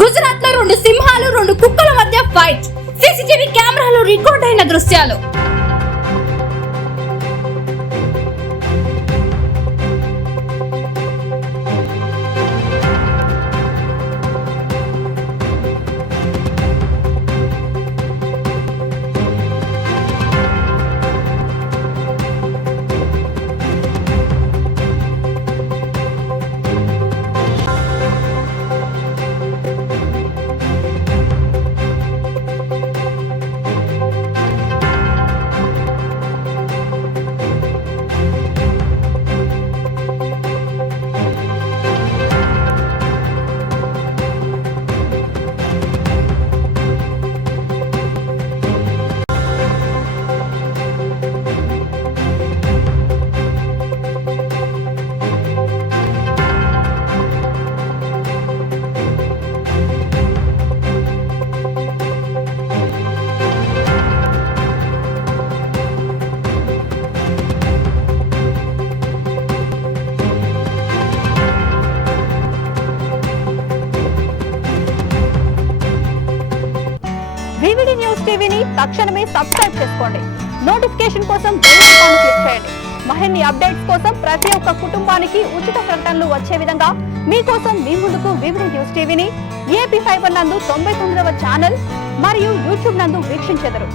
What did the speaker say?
గుజరాత్ లో 2 సింహాలు 2 కుక్కల మధ్య ఫైట్. సీసీటీవీ కెమెరాలో రికార్డ్ అయిన దృశ్యాలు. వివిడి న్యూస్ టీవీని తక్షణమే సబ్స్క్రైబ్ చేసుకోండి. నోటిఫికేషన్ కోసం బెల్ ఐకాన్ క్లిక్ చేయండి. మరిన్ని అప్డేట్స్ కోసం ప్రతి ఒక్క కుటుంబానికి ఉచిత ప్రకటనలు వచ్చే విధంగా మీకోసం మీ ముందుకు వివిడి న్యూస్ టీవీని ఏపీ ఫైబర్ నందు 99వ ఛానల్ మరియు యూట్యూబ్ నందు వీక్షించెదరు.